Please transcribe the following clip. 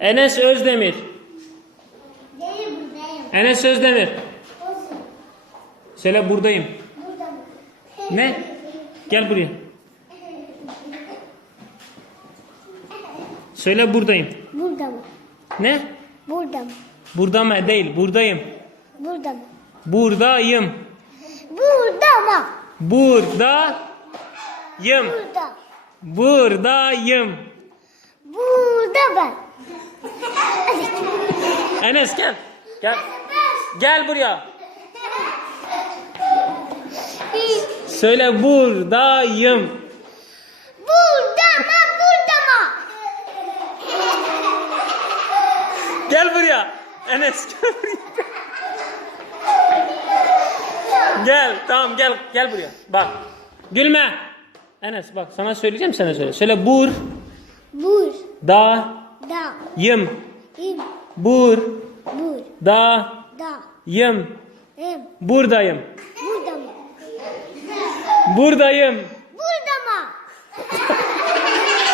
Enes Özdemir. Değil buradayım. Enes Özdemir. Olsun. Söyle buradayım. Burada? Ne? Gel buraya. Söyle buradayım. Burada mı? Ne? Burada mı? Burada mı? Değil. Buradayım. Burada mı? Buradayım. Burada mı? Buradayım. Burada. Buradayım. Burada ben. Enes gel. Gel. Gel buraya. Söyle buradayım. Burada mı? Burada mı? Gel buraya. Enes gel buraya. Gel tamam gel gel buraya. Bak. Gülme. Enes bak sana söyleyeceğim sana söyle. Söyle bur Bur. da Da. yım. İm. Bur Bur. da Da. yım. Im. Buradayım. Burada mı? Buradayım.